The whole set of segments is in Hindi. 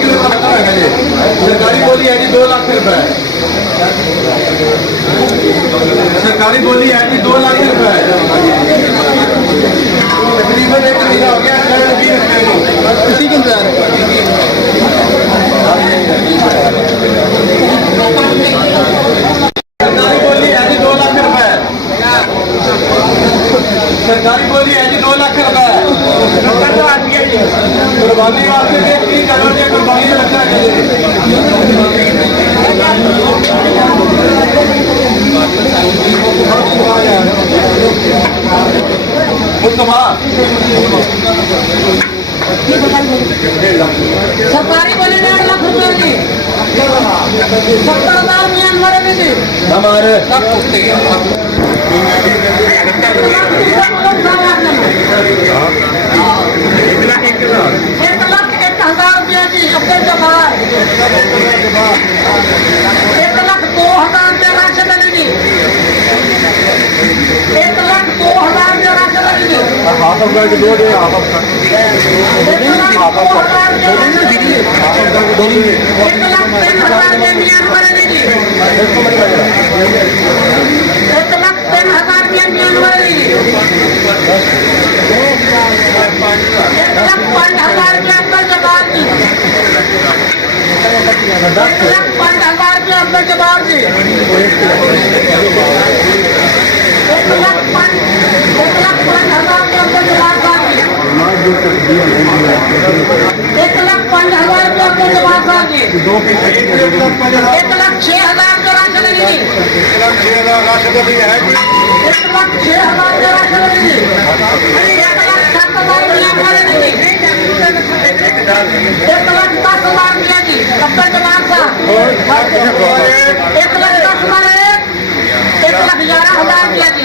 किलो का पता है जी। सरकारी बोली है जी 2 लाख रुपए। सरकारी बोली है जी 2 लाख रुपए। तकरीबन 1 महीना हो गया। 20 रुपये इसी के इंतजार है। सरकारी बोली है जी 2 लाख रुपए। सरकारी बोली है जी 2 लाख रुपए। कुर्बानी वास्ते देखती करो जी, कुर्बानी लगता है सरकारी बोली 1.5 लाख रुपए की 70,000 मियानमार की हमारे एक लाख 1,000 रुपया की अब्दुल जब्बार 1,02,000 रुपया राशन लगेगी 1,02,000 रुपया राशन लगेगी 1,02,000 रुपये मियानमार लगेगी 1,03,000 रुपया मियानमार लगेगी 1,05,000 रुपया अब्दुल जब्बार की 1,05,000 रुपया अब्दुल जब्बार की 1,05,000 रुपया अब्दुल जब्बार साहब की 1,05,000 रुपया अब्दुल जब्बार साहब की 1,06,000 रुपया राशन लगेगी 1,06,000 रुपया राशन लगेगी 1,07,000 मियानमार लगेगी 1,10,000 रुपया की अब्दुल जब्बार साहब 1,10,000 1,11,000 रुपया की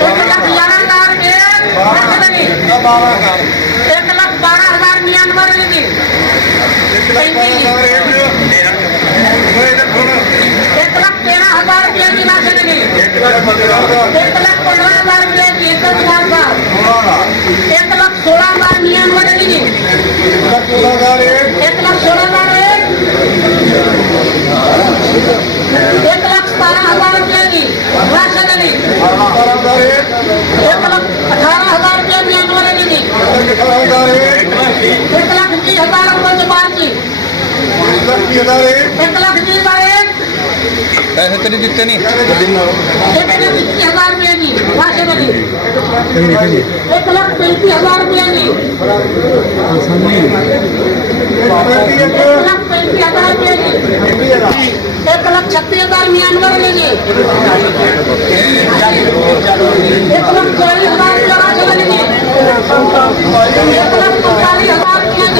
1,11,000 राशन लगेगी 1,12,000 मियानमार लगेगी 1,13,000 रुपया की राशन लगेगी 1,15,000 रुपया की अब्दुल जब्बार साहब 1,16,000 मियानमार लगेगी 1,16,000 1,17,000 रुपया की राशन लगेगी 1,18,000 रुपया मियानमार लगेगी 1,20,000 अब्दुल जब्बार की 1,20,000 पैसे तेरे जितने नहीं 1,20,000 रुपया की राशन लगेगी 1,35,000 रुपया की 1,35,000 रुपया की 1,36,000 मियानमार लगेगी 1,40,000 रुपया राशन लगेगी 1,45,000 रुपया की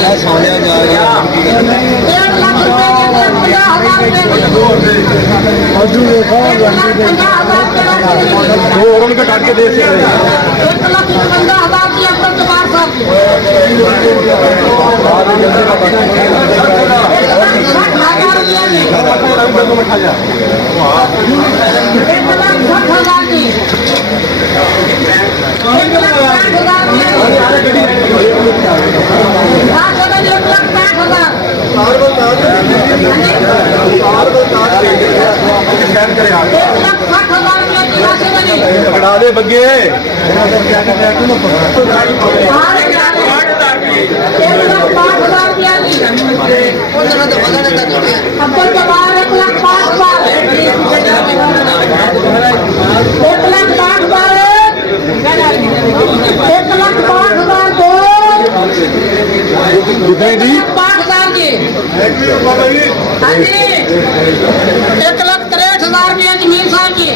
1,00,000 रुपया की 50,000 रुपया की 2 और उनका काट के दे सकते 1,55,000 की अब्दुल जब्बार साहब की 1,60,000 रुपया की 1,60,000 की 1,60,000 रुपया की राशन लगेगी पकड़ा दे बग्गे 1,60,000 रुपया की अब्दुल जब्बार 1,05,000 1,60,000 1,60,000 दो कितने जी 1,60,000 की हाँ जी 1,63,000 रुपया जमीन साहब की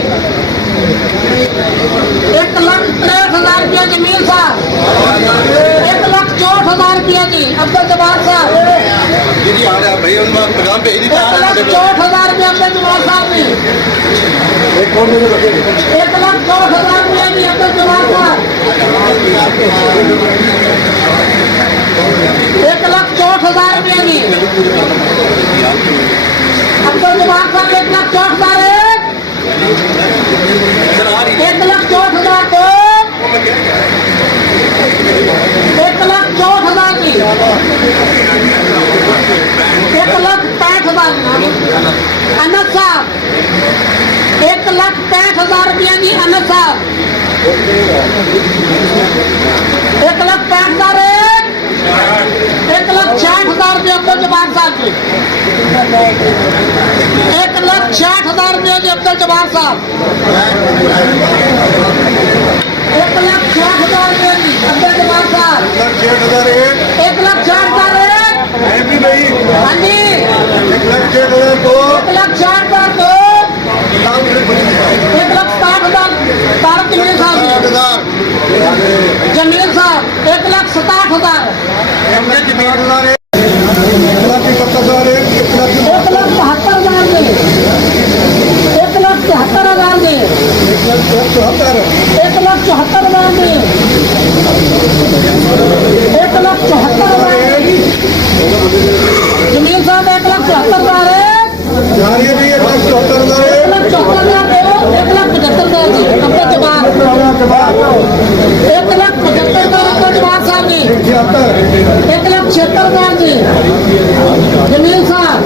1,63,000 रुपया जमीन साहब 1,64,000 रुपया की अब्दुल जब्बार साहब 1,64,000 रुपया अब्दुल जब्बार साहब की 1,64,000 रुपया की अब्दुल जब्बार साहब 1,64,000 रुपया की अब्दुल जब्बार साहब 1,64,000 1,64,000 को 1,64,000 की 1,65,000 अनंत साहब 1,65,000 रुपया जी अनंत साहब 1,65,000 1,60,000 रुपया अब्दुल जब्बार साहब जी 1,60,000 रुपया जी अब्दुल जब्बार साहब 1,60,000 रुपया जी अब्दुल जब्बार साहब 1,60,000 एमपी भाई हाँ जी 1,60,000 को 1,60,000 दो 1,60,000 तारक जमील साहब जी जमील साहब 1,67,000 एमपी जमीन 1,70,000 1,72,000 में 1,73,000 में 1,74,000 1,74,000 में 1,74,000 जमील साहब 1,74,000 जारी भी 1,74,000 1,74,000 1,75,000 जी अब्दुल जब्बार 1,75,000 अब्दुल जब्बार साहब जी 1,76,000 जी जमील साहब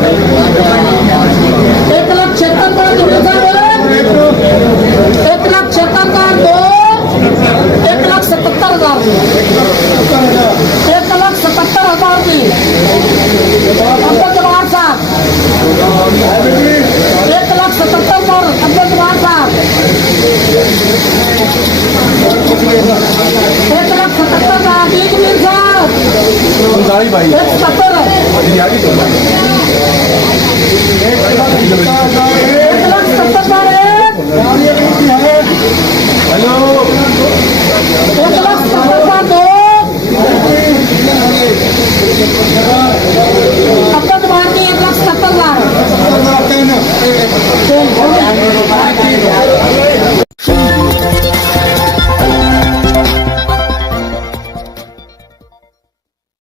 1,76,000 जमील साहब 1,76,000 दो 1,77,000 जी 1,77,000 जी अब्दुल जब्बार साहब 1,77,000 अब्दुल जब्बार साहब 1,77,000 जी जमील साहब 1,70,000